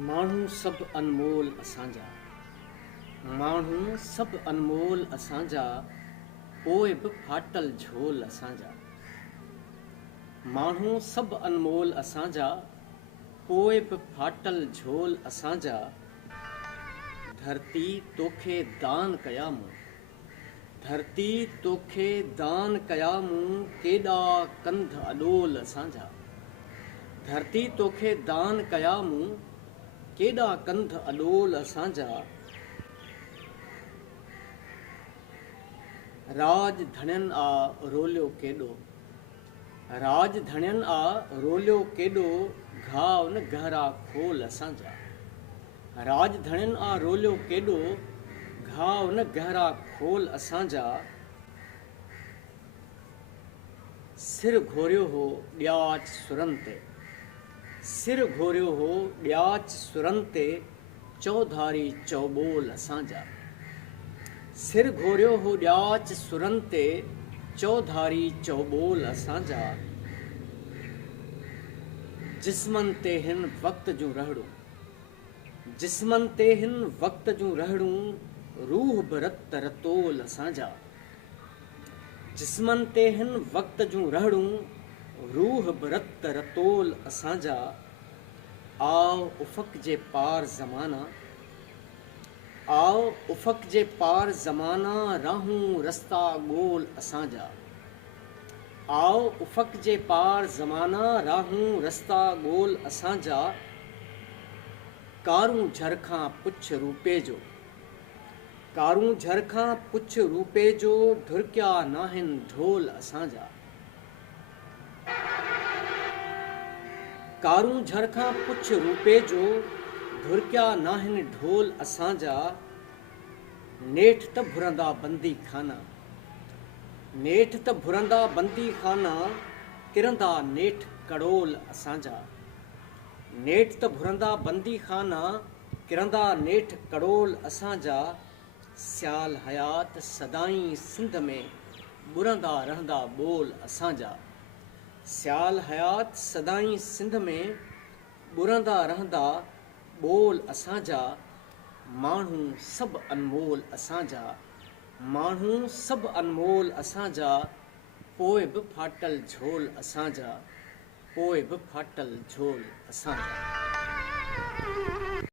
माण्हू सभु अनमोल असांजा, माण्हू सभु अनमोल असांजा, पोइ बि फाटल झोल असांजा। माण्हू सभु अनमोल असांजा, पोइ बि फाटल झोल असांजा। धरती तोखे दान कया मूं, धरती तोखे दान कया मूं, केॾा कंध अॾोल असांजा। धरती तोखे दान कया मूं, केॾा कंध अॾोल असांजा। राज धणियनि आ रोलियो केॾो, राज धणियनि आ रोलियो केॾो, घाव न गहरा खोल असांजा। राज धणियनि आ रोलियो केॾो, घाव न गहरा खोल असांजा। सिर घोरियो हो ॾियाच सुरनि ते, सिर घोरियो हो ॾियाच सुरनि ते, चौधारी चौॿोल असांजा। सिर घोरियो हो ॾियाच सुरनि ते, चौधारी चौॿोल असांजा। जिस्मनि ते हिन वक़्त जूं रहड़ूं, जिस्मनि ते हिन वक़्त जूं रहड़ूं, रूह बि रत रतोल असांजा। जिस्मनि ते हिन वक़्त जूं रहड़ूं, रूह बि रत रतोल असांजा। आओ उफ़क़ जे पार ज़माना, आओ उफ़क़ जे पार ज़माना, राहूं रस्ता ॻोल असांजा। आओ उफ़क़ जे पार ज़माना, राहूं रस्ता ॻोल असांजा। कारूं झरखां पुछ रूपे जो, कारूं झरखां पुछ रूपे जो, ढुरकिया नाहिनि ढोल असांजा। कारूं झरखां पुछ रूपे जो, ढुरकिया नाहिनि ढोल असांजा। नेठि त भुरंदा बंदी खाना, नेठि त भुरंदा बंदी खाना, किरंदा नेठि कड़ोल असांजा। नेठि त भुरंदा बंदी खाना, किरंदा नेठि कड़ोल असांजा। सियाल हयात सदाईं सिंध में, ॿुरंदा रहंदा ॿोल असांजा। सियाल हयात सदाईं सिंध में, ॿुरंदा रहंदा ॿोल असांजा। माण्हू सभु अनमोल असांजा, माण्हू सभु अनमोल असांजा, पोइ बि फाटल झोल असांजा, पोइ बि फाटल झोल असांजा।